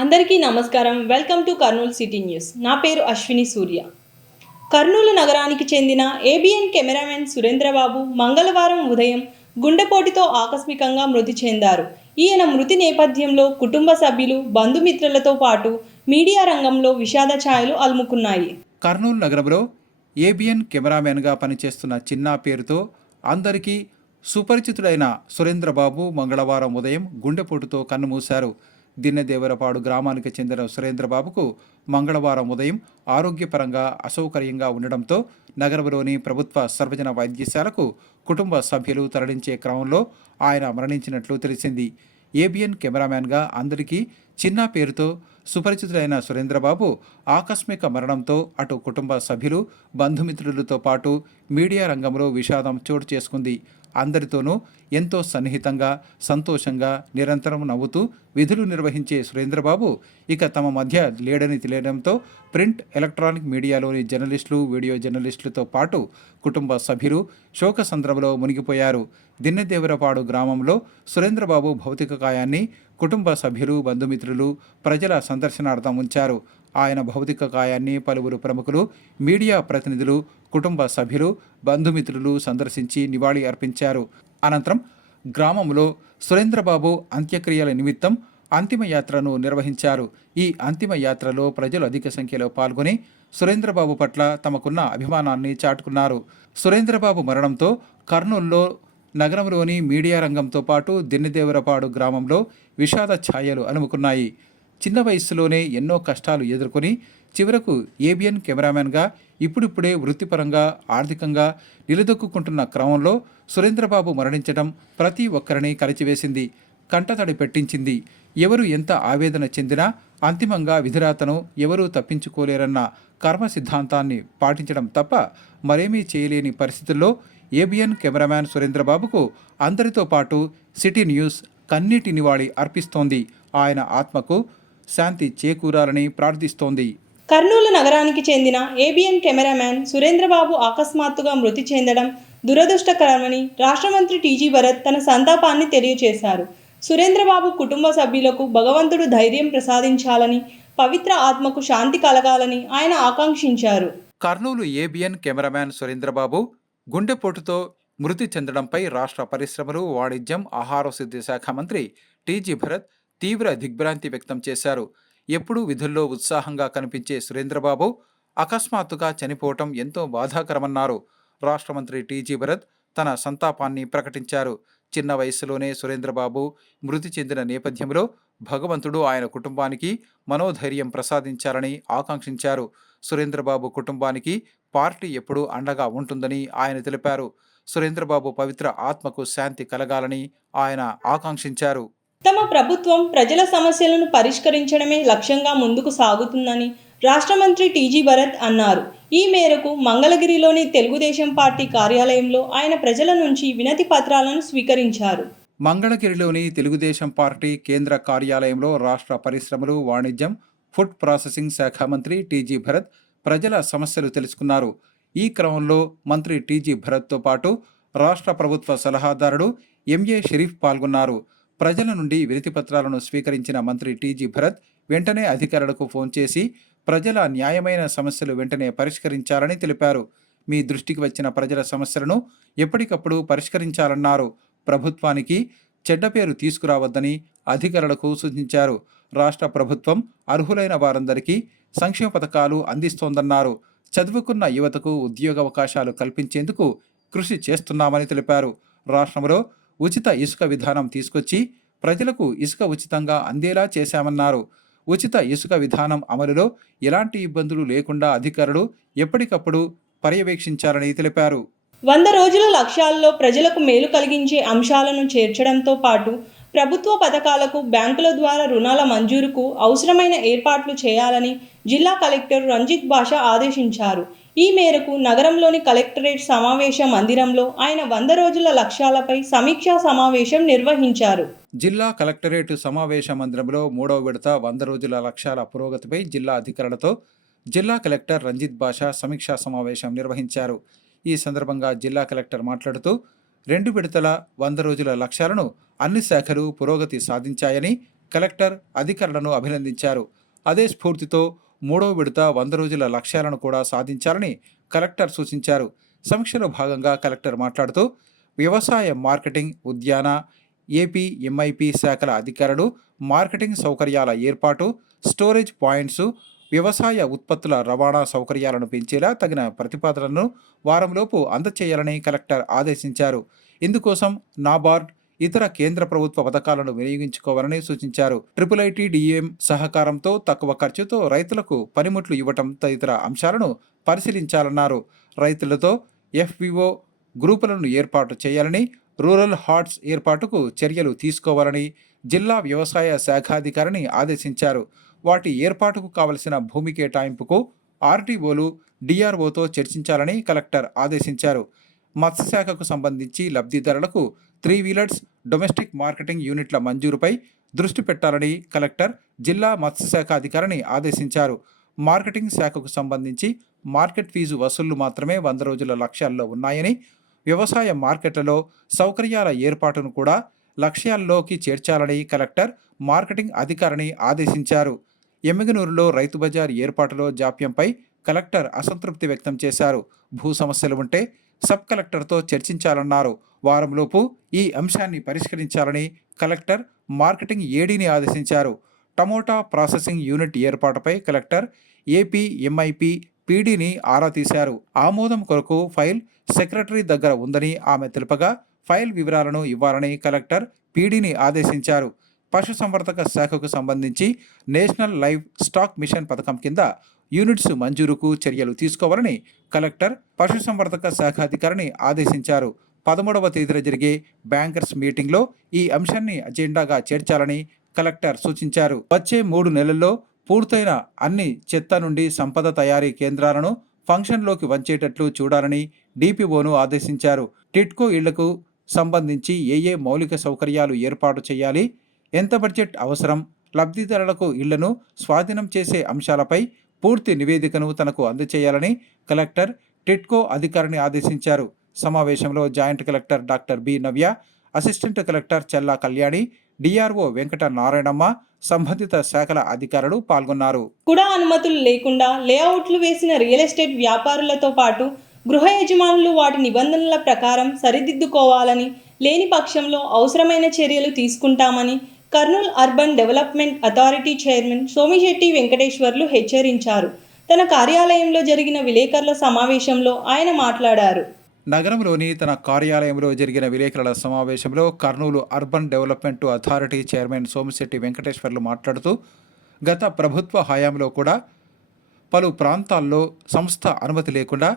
అందరికీ నమస్కారం. Welcome to Kurnool city news. నా పేరు అశ్విని సూర్య. కర్నూలు నగరానికి చెందిన ఏబిఎన్ కెమెరామెన్ సురేంద్రబాబు మంగళవారం ఉదయం గుండెపోటుతో ఆకస్మికంగా మృతి చెందారు. ఈయన మృతి నేపథ్యంలో కుటుంబ సభ్యులు, బంధుమిత్రులతో పాటు మీడియా రంగంలో విషాద ఛాయలు అలుముకున్నాయి. కర్నూలు నగరంలో ఏబిఎన్ కెమెరామెన్గా పనిచేస్తున్న చిన్నా పేరుతో అందరికీ సుపరిచితుడైన సురేంద్రబాబు మంగళవారం ఉదయం గుండెపోటుతో కన్నుమూశారు. దిన్నెదేవరపాడు గ్రామానికి చెందిన సురేంద్రబాబుకు మంగళవారం ఉదయం ఆరోగ్యపరంగా అసౌకర్యంగా ఉండడంతో నగరంలోని ప్రభుత్వ సర్వజన వైద్యశాలకు కుటుంబ సభ్యులు తరలించే క్రమంలో ఆయన మరణించినట్లు తెలిసింది. ఏబిఎన్ కెమెరామెన్గా అందరికీ చిన్న పేరుతో సుపరిచితులైన సురేంద్రబాబు ఆకస్మిక మరణంతో అటు కుటుంబ సభ్యులు, బంధుమిత్రులతో పాటు మీడియా రంగంలో విషాదం చోటు చేసుకుంది. అందరితోనూ ఎంతో సన్నిహితంగా, సంతోషంగా, నిరంతరం నవ్వుతూ విధులు నిర్వహించే సురేంద్రబాబు ఇక తమ మధ్య లేడని తెలియడంతో ప్రింట్, ఎలక్ట్రానిక్ మీడియాలోని జర్నలిస్టులు, వీడియో జర్నలిస్టులతో పాటు కుటుంబ సభ్యులు శోకసంద్రంలో మునిగిపోయారు. దిన్నెదేవరపాడు గ్రామంలో సురేంద్రబాబు భౌతిక కాయాన్ని కుటుంబ సభ్యులు, బంధుమిత్రులు, ప్రజల సందర్శనార్థం ఉంచారు. ఆయన భౌతిక కాయాన్ని పలువురు ప్రముఖులు, మీడియా ప్రతినిధులు, కుటుంబ సభ్యులు, బంధుమిత్రులు సందర్శించి నివాళి అర్పించారు. అనంతరం గ్రామంలో సురేంద్రబాబు అంత్యక్రియల నిమిత్తం అంతిమయాత్రను నిర్వహించారు. ఈ అంతిమయాత్రలో ప్రజలు అధిక సంఖ్యలో పాల్గొని సురేంద్రబాబు పట్ల తమకున్న అభిమానాన్ని చాటుకున్నారు. సురేంద్రబాబు మరణంతో కర్నూలులో నగరంలోని మీడియా రంగంతో పాటు దిన్నెదేవరపాడు గ్రామంలో విషాద ఛాయలు అలుముకున్నాయి. చిన్న వయస్సులోనే ఎన్నో కష్టాలు ఎదుర్కొని చివరకు ఏబిఎన్ కెమెరామెన్గా ఇప్పుడిప్పుడే వృత్తిపరంగా, ఆర్థికంగా నిలదొక్కుంటున్న క్రమంలో సురేంద్రబాబు మరణించడం ప్రతి ఒక్కరిని కలిచివేసింది, కంటతడి పెట్టించింది. ఎవరు ఎంత ఆవేదన చెందినా అంతిమంగా విధిరాతను ఎవరూ తప్పించుకోలేరన్న కర్మ సిద్ధాంతాన్ని పాటించడం తప్ప మరేమీ చేయలేని పరిస్థితుల్లో ఏబిఎన్ కెమెరామెన్ సురేంద్రబాబుకు అందరితో పాటు సిటీ న్యూస్ కన్నీటి నివాళి అర్పిస్తోంది. ఆయన ఆత్మకు శాంతి చేకూరాలని ప్రార్థిస్తోంది. కర్నూలు నగరానికి చెందిన ఏబిఎన్ కెమెరామెన్ సురేంద్రబాబు అకస్మాత్తుగా మృతి చెందడం దురదృష్టకరమని రాష్ట్ర మంత్రి టీజీ భరత్ తన సంతాపాన్ని తెలియజేశారు. సురేంద్రబాబు కుటుంబ సభ్యులకు భగవంతుడు ధైర్యం ప్రసాదించాలని, పవిత్ర ఆత్మకు శాంతి కలగాలని ఆయన ఆకాంక్షించారు. కర్నూలు ఏబిఎన్ కెమెరామెన్ సురేంద్రబాబు గుండెపోటుతో మృతి చెందడంపై రాష్ట్ర పరిశ్రమలు, వాణిజ్యం, ఆహార శుద్ధి శాఖ మంత్రి టీజీ భరత్ తీవ్ర దిగ్భ్రాంతి వ్యక్తం చేశారు. ఎప్పుడూ విధుల్లో ఉత్సాహంగా కనిపించే సురేంద్రబాబు అకస్మాత్తుగా చనిపోవటం ఎంతో బాధాకరమన్నారు. రాష్ట్ర మంత్రి టీజీ భరత్ తన సంతాపాన్ని ప్రకటించారు. చిన్న వయస్సులోనే సురేంద్రబాబు మృతి చెందిన నేపథ్యంలో భగవంతుడు ఆయన కుటుంబానికి మనోధైర్యం ప్రసాదించాలని ఆకాంక్షించారు. సురేంద్రబాబు కుటుంబానికి పార్టీ ఎప్పుడూ అండగా ఉంటుందని ఆయన తెలిపారు. సురేంద్రబాబు పవిత్ర ఆత్మకు శాంతి కలగాలని ఆయన ఆకాంక్షించారు. తమ ప్రభుత్వం ప్రజల సమస్యలను పరిష్కరించడమే లక్ష్యంగా ముందుకు సాగుతుందని రాష్ట్ర మంత్రి టీజీ భరత్ అన్నారు. ఈ మేరకు మంగళగిరిలోని తెలుగుదేశం పార్టీ కార్యాలయంలో ఆయన ప్రజల నుంచి వినతి పత్రాలను స్వీకరించారు. మంగళగిరిలోని తెలుగుదేశం పార్టీ కేంద్ర కార్యాలయంలో రాష్ట్ర పరిశ్రమలు, వాణిజ్యం, ఫుడ్ ప్రాసెసింగ్ శాఖ మంత్రి టీజీ భరత్ ప్రజల సమస్యలు తెలుసుకున్నారు. ఈ క్రమంలో మంత్రి టీజీ భరత్తో పాటు రాష్ట్ర ప్రభుత్వ సలహాదారుడు ఎంఏ షరీఫ్ పాల్గొన్నారు. ప్రజల నుండి వినతి పత్రాలను స్వీకరించిన మంత్రి టీజీ భరత్ వెంటనే అధికారులకు ఫోన్ చేసి ప్రజల న్యాయమైన సమస్యలు వెంటనే పరిష్కరించాలని తెలిపారు. మీ దృష్టికి వచ్చిన ప్రజల సమస్యలను ఎప్పటికప్పుడు పరిష్కరించాలన్నారు. ప్రభుత్వానికి చెడ్డ పేరు తీసుకురావద్దని అధికారులకు సూచించారు. రాష్ట్ర ప్రభుత్వం అర్హులైన వారందరికీ సంక్షేమ పథకాలు అందిస్తోందన్నారు. చదువుకున్న యువతకు ఉద్యోగావకాశాలు కల్పించేందుకు కృషి చేస్తున్నామని తెలిపారు. రాష్ట్రంలో ఉచిత ఇసుక విధానం తీసుకొచ్చి ప్రజలకు ఇసుక ఉచితంగా అందేలా చేశామన్నారు. ఉచిత ఇసుక విధానం అమలులో ఎలాంటి ఇబ్బందులు లేకుండా అధికారులు ఎప్పటికప్పుడు పర్యవేక్షించాలని తెలిపారు. 100 రోజుల లక్ష్యాల్లో ప్రజలకు మేలు కలిగించే అంశాలను చేర్చడంతో పాటు ప్రభుత్వ పథకాలకు బ్యాంకుల ద్వారా రుణాల మంజూరుకు అవసరమైన ఏర్పాట్లు చేయాలని జిల్లా కలెక్టర్ రంజిత్ బాషా ఆదేశించారు. ఈ మేరకు నగరంలోని కలెక్టరేట్ సమావేశ మందిరంలో ఆయన 100 రోజుల లక్ష్యాలపై సమీక్షా సమావేశం నిర్వహించారు. జిల్లా కలెక్టరేట్ సమావేశ మందిరంలో 3వ విడత 100 రోజుల లక్ష్యాల పురోగతిపై జిల్లా అధికారులతో జిల్లా కలెక్టర్ రంజిత్ బాషా సమీక్షా సమావేశం నిర్వహించారు. ఈ సందర్భంగా జిల్లా కలెక్టర్ మాట్లాడుతూ 2 విడతల 100 రోజుల లక్ష్యాలను అన్ని శాఖలు పురోగతి సాధించాయని, కలెక్టర్ అధికారులను అభినందించారు. అదే స్ఫూర్తితో 3వ విడత 100 రోజుల లక్ష్యాలను కూడా సాధించాలని కలెక్టర్ సూచించారు. సమీక్షలో భాగంగా కలెక్టర్ మాట్లాడుతూ వ్యవసాయ, మార్కెటింగ్, ఉద్యాన, ఏపీ, ఎంఐపీ శాఖల అధికారులు మార్కెటింగ్ సౌకర్యాల ఏర్పాటు, స్టోరేజ్ పాయింట్స్, వ్యవసాయ ఉత్పత్తుల రవాణా సౌకర్యాలను పెంచేలా తగిన ప్రతిపాదనలను వారంలోపు అందచేయాలని కలెక్టర్ ఆదేశించారు. ఇందుకోసం నాబార్డ్, ఇతర కేంద్ర ప్రభుత్వ పథకాలను వినియోగించుకోవాలని సూచించారు. IIIT-DM సహకారంతో తక్కువ ఖర్చుతో రైతులకు పనిముట్లు ఇవ్వటం తదితర అంశాలను పరిశీలించాలన్నారు. రైతులతో FVO గ్రూపులను ఏర్పాటు చేయాలని, రూరల్ హార్ట్స్ ఏర్పాటుకు చర్యలు తీసుకోవాలని జిల్లా వ్యవసాయ శాఖాధికారిని ఆదేశించారు. వాటి ఏర్పాటుకు కావలసిన భూమి కేటాయింపుకు RTOలు, DROతో చర్చించాలని కలెక్టర్ ఆదేశించారు. మత్స్యశాఖకు సంబంధించి లబ్ధిదారులకు 3 వీలర్స్, డొమెస్టిక్ మార్కెటింగ్ యూనిట్ల మంజూరుపై దృష్టి పెట్టాలని కలెక్టర్ జిల్లా మత్స్యశాఖ అధికారిని ఆదేశించారు. మార్కెటింగ్ శాఖకు సంబంధించి మార్కెట్ ఫీజు వసూళ్లు మాత్రమే 100 రోజుల లక్ష్యాల్లో ఉన్నాయని, వ్యవసాయ మార్కెట్లలో సౌకర్యాల ఏర్పాటును కూడా లక్ష్యాల్లోకి చేర్చాలని కలెక్టర్ మార్కెటింగ్ అధికారిని ఆదేశించారు. ఎమ్మిగనూరులో రైతు బజార్ ఏర్పాటులో జాప్యంపై కలెక్టర్ అసంతృప్తి వ్యక్తం చేశారు. భూ సమస్యలు ఉంటే సబ్ కలెక్టర్తో చర్చించాలన్నారు. వారంలోపు ఈ అంశాన్ని పరిష్కరించాలని కలెక్టర్ మార్కెటింగ్ ఏడీని ఆదేశించారు. టమోటా ప్రాసెసింగ్ యూనిట్ ఏర్పాటుపై కలెక్టర్ ఏపీ, ఎంఐపీ, పీడీని ఆరా తీశారు. ఆమోదం కొరకు ఫైల్ సెక్రటరీ దగ్గర ఉందని ఆమె తెలుపగా ఫైల్ వివరాలను ఇవ్వాలని కలెక్టర్ పీడీని ఆదేశించారు. పశుసంవర్ధక శాఖకు సంబంధించి నేషనల్ లైవ్ స్టాక్ మిషన్ పథకం కింద యూనిట్స్ మంజూరుకు చర్యలు తీసుకోవాలని కలెక్టర్ పశుసంవర్ధక శాఖ అధికారిని ఆదేశించారు. 13వ తేదీన జరిగే బ్యాంకర్స్ మీటింగ్లో ఈ అంశాన్ని అజెండాగా చేర్చాలని కలెక్టర్ సూచించారు. వచ్చే 3 నెలల్లో పూర్తయిన అన్ని చెత్త నుండి సంపద తయారీ కేంద్రాలను ఫంక్షన్లోకి వంచేటట్లు చూడాలని DPOను ఆదేశించారు. టిడ్కో ఇళ్లకు సంబంధించి ఏ మౌలిక సౌకర్యాలు ఏర్పాటు చేయాలి, ఎంత బడ్జెట్ అవసరం, లబ్ధిదారులకు ఇళ్లను స్వాధీనం చేసే అంశాలపై పూర్తి నివేదికను తనకు అందజేయాలని కలెక్టర్ టిడ్కో అధికారిని ఆదేశించారు. సమావేశంలో జాయింట్ కలెక్టర్ డాక్టర్ బి. నవ్య, అసిస్టెంట్ కలెక్టర్ చెల్లా కళ్యాణి, DRO వెంకట నారాయణమ్మ, సంబంధిత శాఖల అధికారులు పాల్గొన్నారు. కూడా అనుమతులు లేకుండా లేఅవుట్లు వేసిన రియల్ ఎస్టేట్ వ్యాపారులతో పాటు గృహ యజమానులు వాటి నిబంధనల ప్రకారం సరిదిద్దుకోవాలని, లేని పక్షంలో అవసరమైన చర్యలు తీసుకుంటామని Kurnool urban development authority chairman Somisetti Venkateswarlu హెచ్చరించారు. తన కార్యాలయంలో జరిగిన విలేకరుల సమావేశంలో ఆయన మాట్లాడారు. నగరంలోని తన కార్యాలయంలో జరిగిన విలేకరుల సమావేశంలో Kurnool urban development authority chairman Somisetti Venkateswarlu మాట్లాడుతూ గత ప్రభుత్వ హయాంలో కూడా పలు ప్రాంతాల్లో సంస్థ అనుమతి లేకుండా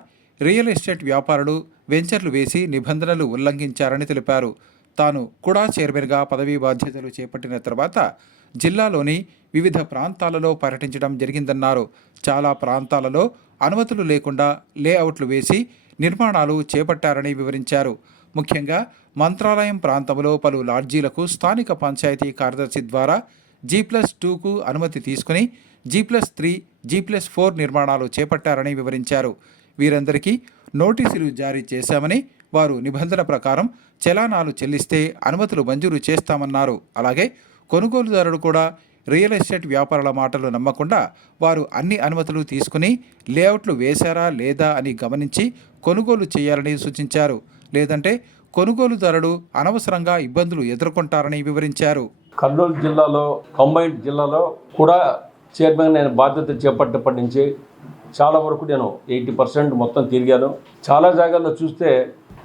రియల్ ఎస్టేట్ వ్యాపారులు వెంచర్లు వేసి నిబంధనలు ఉల్లంఘించారని తెలిపారు. తాను కూడా చైర్మన్గా పదవీ బాధ్యతలు చేపట్టిన తర్వాత జిల్లాలోని వివిధ ప్రాంతాలలో పర్యటించడం జరిగిందన్నారు. చాలా ప్రాంతాలలో అనుమతులు లేకుండా లేఅవుట్లు వేసి నిర్మాణాలు చేపట్టారని వివరించారు. ముఖ్యంగా మంత్రాలయం ప్రాంతంలో పలు లాడ్జీలకు స్థానిక పంచాయతీ కార్యదర్శి ద్వారా G+2కు అనుమతి తీసుకుని G+3, G+4 నిర్మాణాలు చేపట్టారని వివరించారు. వీరందరికీ నోటీసులు జారీ చేశామని, వారు నిబంధన ప్రకారం చలానాలు చెల్లిస్తే అనుమతులు మంజూరు చేస్తామన్నారు. అలాగే కొనుగోలుదారుడు కూడా రియల్ ఎస్టేట్ వ్యాపారుల మాటలు నమ్మకుండా వారు అన్ని అనుమతులు తీసుకుని లేఅవుట్లు వేశారా లేదా అని గమనించి కొనుగోలు చేయాలని సూచించారు. లేదంటే కొనుగోలుదారుడు అనవసరంగా ఇబ్బందులు ఎదుర్కొంటారని వివరించారు. కర్నూలు జిల్లాలో కంబైన్డ్ జిల్లాలో కూడా చైర్మన్ నేను బాధ్యత చేపట్టినప్పటి నుంచి చాలా వరకు నేను 80% మొత్తం తిరిగాను. చాలా జాగాల్లో చూస్తే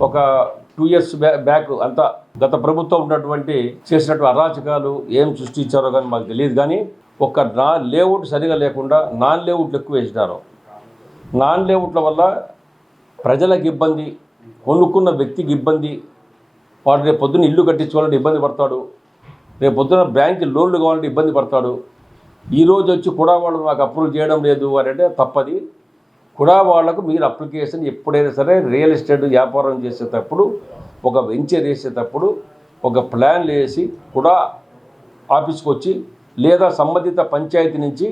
ఒక 2 years బ్యాక్ అంతా గత ప్రభుత్వం ఉన్నటువంటి చేసినటువంటి అరాచకాలు ఏం సృష్టించారో కానీ మాకు తెలియదు. కానీ ఒక లేఅవుట్ సరిగా లేకుండా నాన్ లేఅవుట్లు ఎక్కువ వేసినారు. నాన్ లేఅవుట్ల వల్ల ప్రజలకు ఇబ్బంది, కొనుక్కున్న వ్యక్తికి ఇబ్బంది. వాడు రేపు పొద్దున్న ఇల్లు కట్టించుకోవాలంటే ఇబ్బంది పడతాడు, రేపు పొద్దున బ్యాంకు లోన్లు కావాలంటే ఇబ్బంది పడతాడు. ఈరోజు వచ్చి కూడా వాళ్ళు మాకు అప్రూవ్ చేయడం లేదు అని అంటే తప్పది. కూడా వాళ్లకు మీరు అప్లికేషన్ ఎప్పుడైనా సరే రియల్ ఎస్టేట్ వ్యాపారం చేసేటప్పుడు, ఒక వెంచర్ వేసేటప్పుడు ఒక ప్లాన్లు వేసి కూడా ఆఫీస్కి వచ్చి లేదా సంబంధిత పంచాయతీ నుంచి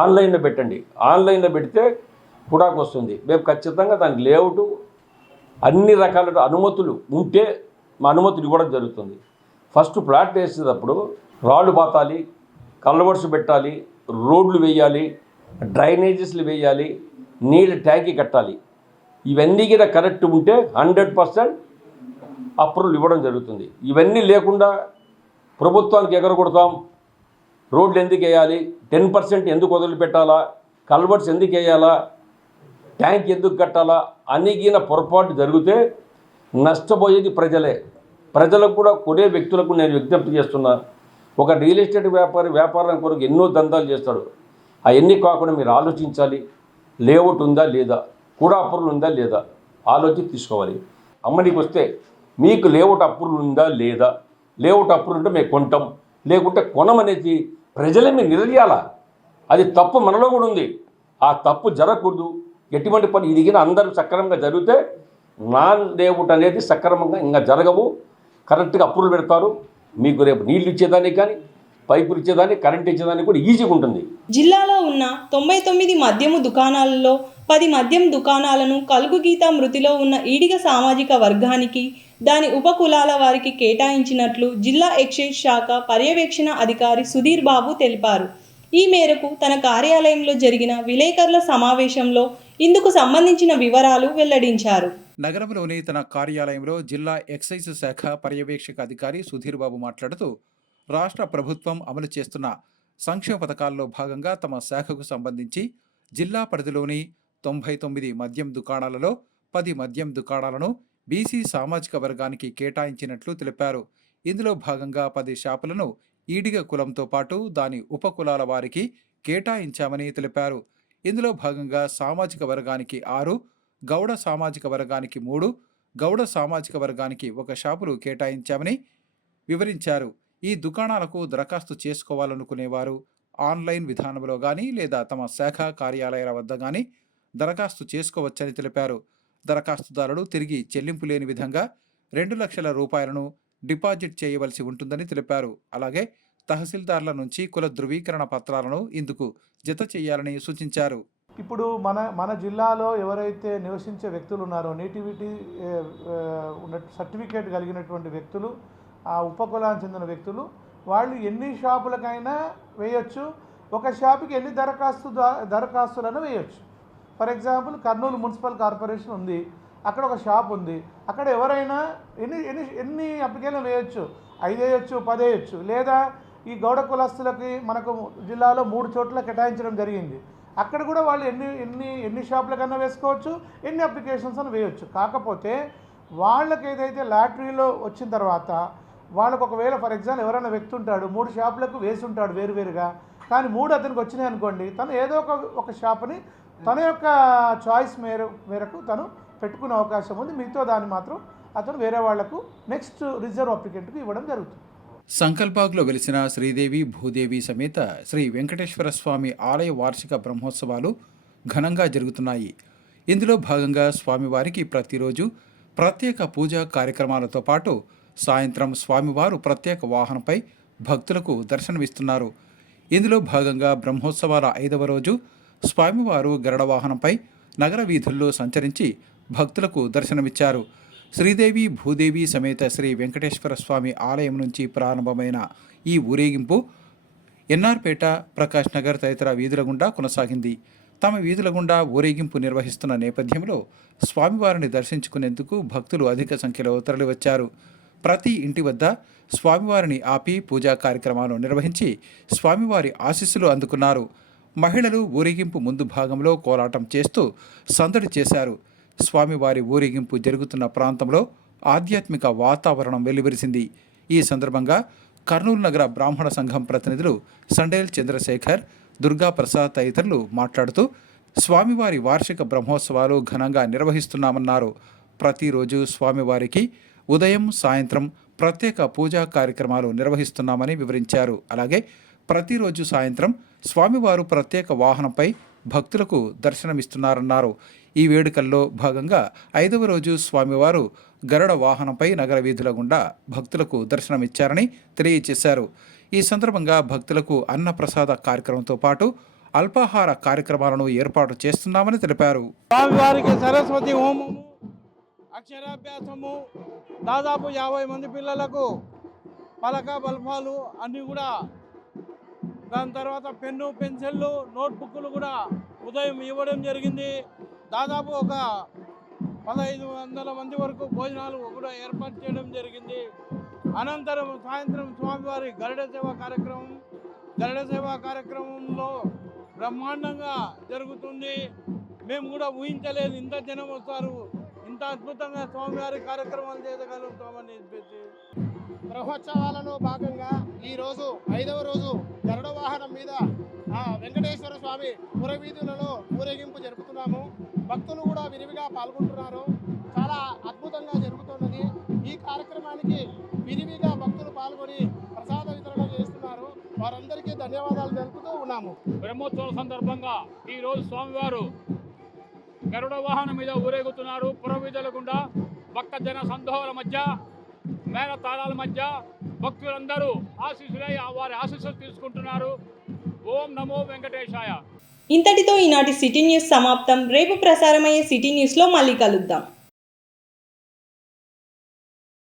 ఆన్లైన్లో పెట్టండి. ఆన్లైన్లో పెడితే కూడాకు వస్తుంది. మేము ఖచ్చితంగా దానికి లేఅవుట్ అన్ని రకాల అనుమతులు ఉంటే మా అనుమతులు ఇవ్వడం జరుగుతుంది. ఫస్ట్ ప్లాట్ వేసేటప్పుడు రాళ్ళు పాతాలి, కల్వర్ట్స్ పెట్టాలి, రోడ్లు వేయాలి, డ్రైనేజెస్లు వేయాలి, నీళ్ళ ట్యాంకీ కట్టాలి. ఇవన్నీ కూడా కరెక్ట్ ఉంటే 100% అప్రూవల్ ఇవ్వడం జరుగుతుంది. ఇవన్నీ లేకుండా ప్రభుత్వానికి ఎగరగొడతాం, రోడ్లు ఎందుకు వేయాలి, 10% ఎందుకు వదిలిపెట్టాలా, కల్వర్ట్స్ ఎందుకు వేయాలా, ట్యాంక్ ఎందుకు కట్టాలా అనిగిన పొరపాటు జరిగితే నష్టపోయేది ప్రజలే. ప్రజలకు కూడా కొనే వ్యక్తులకు నేను విజ్ఞప్తి చేస్తున్నా, ఒక రియల్ ఎస్టేట్ వ్యాపారం కొరకు ఎన్నో దందాలు చేస్తాడు. అవన్నీ కాకుండా మీరు ఆలోచించాలి. లేఅవుట్ ఉందా లేదా, కూడా అప్రూవల్ ఉందా లేదా ఆలోచించి తీసుకోవాలి. అమ్మనికి వస్తే మీకు లేఅవుట్ అప్రూవల్ ఉందా లేదా, లేఅవుట్ అప్రూవల్ ఉంటే మేము కొంటాం, లేకుంటే కొనమనేది ప్రజలే మీరు నిలదీయాలా. అది తప్పు మనలో కూడా ఉంది. ఆ తప్పు జరగకూడదు. ఎటువంటి పని ఇదిగిన అందరూ సక్రమంగా జరిగితే నాన్ లేఅవుట్ అనేది సక్రమంగా ఇంకా జరగవు. కరెక్ట్గా అప్రూవల్ పెడతారు. మీకు రేపు నీళ్ళు ఇచ్చేదానికి కానీ, పైపులు ఇచ్చేదానికి, కరెంట్ ఇచ్చేదానికి కూడా ఈజీగా ఉంటుంది. జిల్లాలో ఉన్న 99 మద్యము దుకాణాలలో 10 మద్యం దుకాణాలను కలుగు గీత మృతిలో ఉన్న ఈడిగ సామాజిక వర్గానికి, దాని ఉపకులాల వారికి కేటాయించినట్లు జిల్లా ఎక్సైజ్ శాఖ పర్యవేక్షణ అధికారి సుధీర్ బాబు తెలిపారు. ఈ మేరకు తన కార్యాలయంలో జరిగిన విలేకరుల సమావేశంలో ఇందుకు సంబంధించిన వివరాలు వెల్లడించారు. నగరంలోని తన కార్యాలయంలో జిల్లా ఎక్సైజ్ శాఖ పర్యవేక్షక అధికారి సుధీర్ బాబు మాట్లాడుతూ, రాష్ట్ర ప్రభుత్వం అమలు చేస్తున్న సంక్షేమ పథకాల్లో భాగంగా తమ శాఖకు సంబంధించి జిల్లా పరిధిలోని 99 మద్యం దుకాణాలలో 10 మద్యం దుకాణాలను బీసీ సామాజిక వర్గానికి కేటాయించినట్లు తెలిపారు. ఇందులో భాగంగా 10 షాపులను ఈడిగ కులంతో పాటు దాని ఉపకులాల వారికి కేటాయించామని తెలిపారు. ఇందులో భాగంగా సామాజిక వర్గానికి 6, గౌడ సామాజిక వర్గానికి 3, గౌడ సామాజిక వర్గానికి 1 షాపులు కేటాయించామని వివరించారు. ఈ దుకాణాలకు దరఖాస్తు చేసుకోవాలనుకునేవారు ఆన్లైన్ విధానంలో కానీ లేదా తమ శాఖ కార్యాలయాల వద్ద కానీ దరఖాస్తు చేసుకోవచ్చని తెలిపారు. దరఖాస్తుదారులు తిరిగి చెల్లింపు లేని విధంగా 2 లక్షల రూపాయలను డిపాజిట్ చేయవలసి ఉంటుందని తెలిపారు. అలాగే తహసీల్దార్ల నుంచి కుల ధృవీకరణ పత్రాలను ఇందుకు జత చేయాలని సూచించారు. ఇప్పుడు మన జిల్లాలో ఎవరైతే నివసించే వ్యక్తులు ఉన్నారో, నేటివిటీ ఉన్న సర్టిఫికేట్ కలిగినటువంటి వ్యక్తులు, ఆ ఉపకులానికి చెందిన వ్యక్తులు, వాళ్ళు ఎన్ని షాపులకైనా వేయొచ్చు. ఒక షాపుకి ఎన్ని దరఖాస్తులను వేయొచ్చు. For example, Kurnool municipal corporation ఉంది, అక్కడ ఒక షాప్ ఉంది. అక్కడ ఎవరైనా ఎన్ని అప్లికేషన్లు వేయొచ్చు, 5 వేయొచ్చు, 10 వేయొచ్చు. లేదా ఈ గౌడ కులస్తులకి మనకు జిల్లాలో 3 చోట్ల కేటాయించడం జరిగింది. అక్కడ కూడా వాళ్ళు ఎన్ని షాపులకన్నా వేసుకోవచ్చు, ఎన్ని అప్లికేషన్స్ అని వేయొచ్చు. కాకపోతే వాళ్ళకి ఏదైతే లాటరీలో వచ్చిన తర్వాత వాళ్ళకు ఒకవేళ ఫర్ ఎగ్జాంపుల్ ఎవరైనా వ్యక్తి ఉంటాడు, 3 షాపులకు వేసి ఉంటాడు వేరువేరుగా, కానీ 3 అతనికి వచ్చినాయి అనుకోండి, తను ఏదో ఒక షాపుని తన యొక్క చాయిస్ మేరకు తను పెట్టుకునే అవకాశం ఉంది. మిగతా దాన్ని మాత్రం అతను వేరే వాళ్లకు నెక్స్ట్ రిజర్వ్ అప్లికెంట్కి ఇవ్వడం జరుగుతుంది. సంకల్బాగ్లో వెలిసిన శ్రీదేవి భూదేవి సమేత శ్రీ వెంకటేశ్వర స్వామి ఆలయ వార్షిక బ్రహ్మోత్సవాలు ఘనంగా జరుగుతున్నాయి. ఇందులో భాగంగా స్వామివారికి ప్రతిరోజు ప్రత్యేక పూజా కార్యక్రమాలతో పాటు సాయంత్రం స్వామివారు ప్రత్యేక వాహనంపై భక్తులకు దర్శనమిస్తున్నారు. ఇందులో భాగంగా బ్రహ్మోత్సవాల 5వ రోజు స్వామివారు గరుడ వాహనంపై నగర వీధుల్లో సంచరించి భక్తులకు దర్శనమిచ్చారు. శ్రీదేవి భూదేవి సమేత శ్రీ వెంకటేశ్వర స్వామి ఆలయం నుంచి ప్రారంభమైన ఈ ఊరేగింపు ఎన్ఆర్పేట, ప్రకాష్ నగర్ తదితర వీధుల గుండా కొనసాగింది. తమ వీధుల గుండా ఊరేగింపు నిర్వహిస్తున్న నేపథ్యంలో స్వామివారిని దర్శించుకునేందుకు భక్తులు అధిక సంఖ్యలో తరలివచ్చారు. ప్రతి ఇంటి వద్ద స్వామివారిని ఆపి పూజా కార్యక్రమాలు నిర్వహించి స్వామివారి ఆశీస్సులు అందుకున్నారు. మహిళలు ఊరేగింపు ముందు భాగంలో కోలాటం చేస్తూ సందడి చేశారు. స్వామివారి ఊరేగింపు జరుగుతున్న ప్రాంతంలో ఆధ్యాత్మిక వాతావరణం వెల్లివిరిసింది. ఈ సందర్భంగా కర్నూలు నగర బ్రాహ్మణ సంఘం ప్రతినిధులు సండేల్ చంద్రశేఖర్, దుర్గా ప్రసాద్ తదితరులు మాట్లాడుతూ స్వామివారి వార్షిక బ్రహ్మోత్సవాలు ఘనంగా నిర్వహిస్తున్నామన్నారు. ప్రతిరోజు స్వామివారికి ఉదయం, సాయంత్రం ప్రత్యేక పూజా కార్యక్రమాలు నిర్వహిస్తున్నామని వివరించారు. అలాగే ప్రతిరోజు సాయంత్రం స్వామివారు ప్రత్యేక వాహనంపై భక్తులకు దర్శనమిస్తున్నారన్నారు. ఈ వేడుకల్లో భాగంగా 5వ రోజు స్వామివారు గరుడ వాహనంపై నగర వీధుల గుండా భక్తులకు దర్శనమిచ్చారని తెలియజేశారు. ఈ సందర్భంగా భక్తులకు అన్నప్రసాద కార్యక్రమంతో పాటు అల్పాహార కార్యక్రమాలను ఏర్పాటు చేస్తున్నామని తెలిపారు. స్వామివారికి సరస్వతి హోమము, అక్షరాభ్యాసము, దాదాపు 50 మంది పిల్లలకు పలక బల్పాలు అన్నీ కూడా, దాని తర్వాత పెన్ను పెన్సిళ్ళు నోట్బుక్లు కూడా ఉదయం ఇవ్వడం జరిగింది. దాదాపు ఒక 1500 మంది వరకు భోజనాలు కూడా ఏర్పాటు చేయడం జరిగింది. అనంతరం సాయంత్రం స్వామివారి గరుడ సేవా కార్యక్రమంలో బ్రహ్మాండంగా జరుగుతుంది. మేము కూడా ఊహించలేదు ఇంత జనం వస్తారు, ఇంత అద్భుతంగా స్వామివారి కార్యక్రమాలు చేయగలుగుతామని చెప్పేసి. బ్రహ్మోత్సవాలలో భాగంగా ఈరోజు 5వ రోజు గరుడ వాహనం మీద వెంకటేశ్వర స్వామి పురవీధులలో ఊరేగింపు జరుపుతున్నాము. భక్తులు కూడా విరివిగా పాల్గొంటున్నారు. చాలా అద్భుతంగా జరుగుతున్నది. ఈ కార్యక్రమానికి విరివిగా భక్తులు పాల్గొని ప్రసాద వితరణ చేస్తున్నారు. వారందరికీ ధన్యవాదాలు తెలుపుతూ ఉన్నాము. బ్రహ్మోత్సవం సందర్భంగా ఈరోజు స్వామివారు గరుడ వాహనం మీద ఊరేగుతున్నారు. పురవీధుల గుండా భక్త జన సందోహల మధ్య, మేళతాళాల మధ్య భక్తులందరూ ఆశీస్సులై వారి ఆశీస్సులు తీసుకుంటున్నారు. ఓం నమో వెంకటేశాయ. ఇంతటితో ఈనాటి సిటీ న్యూస్ సమాప్తం. రేపు ప్రసారమయ్యే సిటీ న్యూస్లో మళ్ళీ కలుద్దాం.